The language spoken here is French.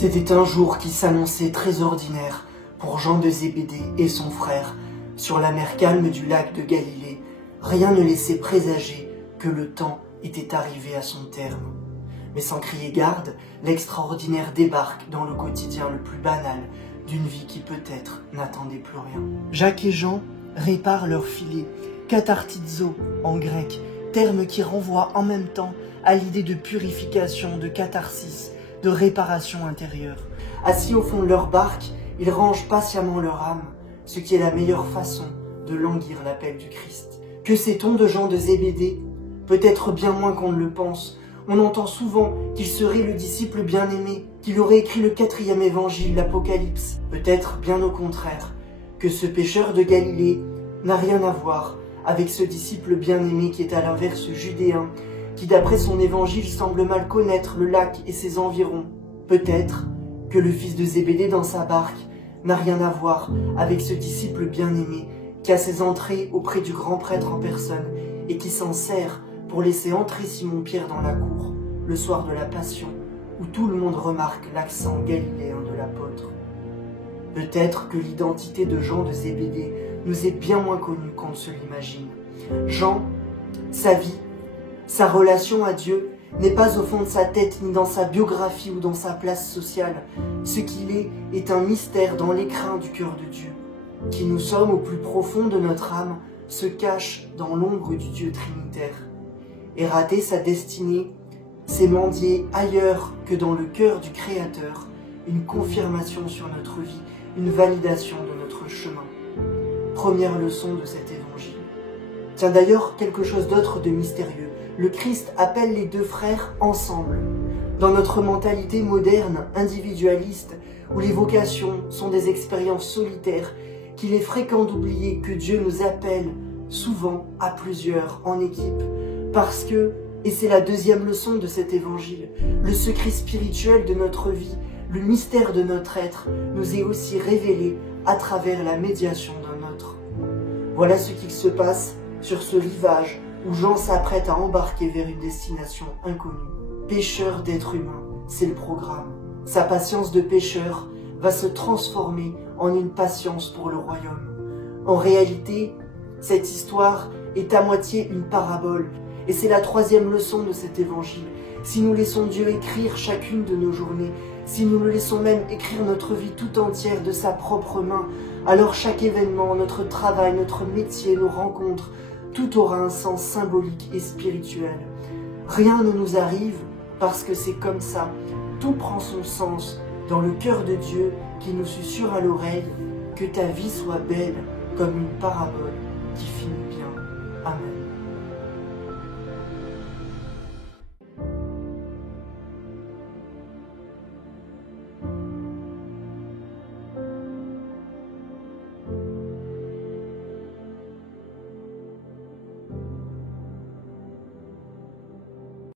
C'était un jour qui s'annonçait très ordinaire pour Jean de Zébédée et son frère. Sur la mer calme du lac de Galilée, rien ne laissait présager que le temps était arrivé à son terme. Mais sans crier garde, l'extraordinaire débarque dans le quotidien le plus banal d'une vie qui peut-être n'attendait plus rien. Jacques et Jean réparent leur filet, kathartizo en grec, terme qui renvoie en même temps à l'idée de purification, de catharsis, de réparation intérieure. Assis au fond de leur barque, ils rangent patiemment leur âme, ce qui est la meilleure façon de languir l'appel du Christ. Que sait-on de Jean de Zébédée? Peut-être bien moins qu'on ne le pense. On entend souvent qu'il serait le disciple bien-aimé, qu'il aurait écrit le 4e évangile, l'Apocalypse. Peut-être bien au contraire, que ce pêcheur de Galilée n'a rien à voir avec ce disciple bien-aimé qui est à l'inverse judéen, qui d'après son évangile semble mal connaître le lac et ses environs. Peut-être que le fils de Zébédée dans sa barque n'a rien à voir avec ce disciple bien-aimé qui a ses entrées auprès du grand prêtre en personne et qui s'en sert pour laisser entrer Simon-Pierre dans la cour, le soir de la Passion, où tout le monde remarque l'accent galiléen de l'apôtre. Peut-être que l'identité de Jean de Zébédée nous est bien moins connue qu'on ne se l'imagine. Jean, sa vie, sa relation à Dieu n'est pas au fond de sa tête, ni dans sa biographie ou dans sa place sociale. Ce qu'il est un mystère dans l'écrin du cœur de Dieu. Qui nous sommes au plus profond de notre âme se cache dans l'ombre du Dieu trinitaire. Et rater sa destinée, c'est mendier ailleurs que dans le cœur du Créateur, une confirmation sur notre vie, une validation de notre chemin. Première leçon de cet évangile. Tiens d'ailleurs quelque chose d'autre de mystérieux. Le Christ appelle les deux frères ensemble. Dans notre mentalité moderne, individualiste, où les vocations sont des expériences solitaires, qu'il est fréquent d'oublier que Dieu nous appelle souvent à plusieurs, en équipe, parce que, et c'est la deuxième leçon de cet évangile, le secret spirituel de notre vie, le mystère de notre être, nous est aussi révélé à travers la médiation d'un autre. Voilà ce qu'il se passe sur ce rivage où Jean s'apprête à embarquer vers une destination inconnue. Pêcheur d'êtres humains, c'est le programme. Sa patience de pêcheur va se transformer en une patience pour le royaume. En réalité, cette histoire est à moitié une parabole, et c'est la troisième leçon de cet évangile. Si nous laissons Dieu écrire chacune de nos journées, si nous le laissons même écrire notre vie tout entière de sa propre main, alors chaque événement, notre travail, notre métier, nos rencontres, tout aura un sens symbolique et spirituel. Rien ne nous arrive parce que c'est comme ça. Tout prend son sens dans le cœur de Dieu qui nous susurre à l'oreille que ta vie soit belle comme une parabole qui finit bien. Amen.